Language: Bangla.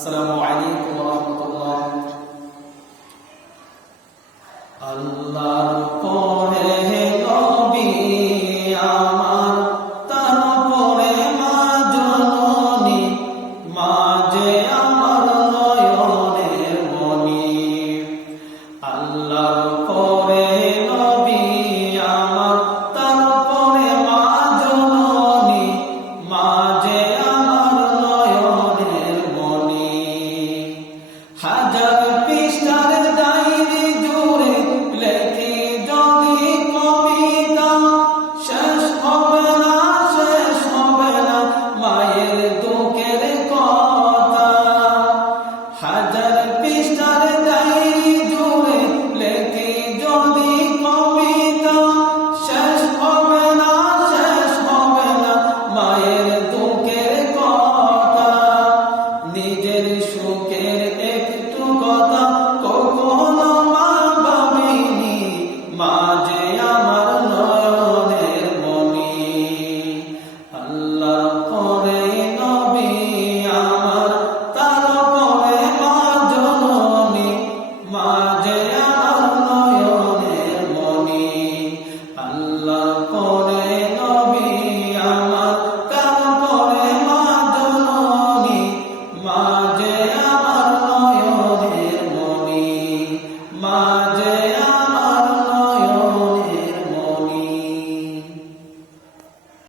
আসসালামু আলাইকুম ওয়া রাহমাতুল্লাহ। আল্লাহর পরে নবী আমার, তারপরে মা জননী, মা যে আমার নয়নের মণি। আল্লাহর পরে নবী আমার, তারপরে মা জননী, মা যে আমার নয়নের মণি। হাজার পৃষ্ঠার ডায়েরি জুড়ে লেখি যদি কবিতা, শেষ হবে না, শেষ হবে না মায়ের দুঃখের কথা। হাজার পৃষ্ঠার ডায়েরি জুড়ে লেখি যদি কবিতা, শেষ হবে না, শেষ হবে না মায়ের দুঃখের কথা। নিজের সুখের একটু কথা কখনো মা ভাবিনি, মা যে আমার নয়নের মণি। আল্লাহ পরে নবী আমার, তারপরে মা জননী, মা যে আমার নয়নের মণি। আল্লাহ পরে নবী আমার, তারপরে মা জননী, মা যে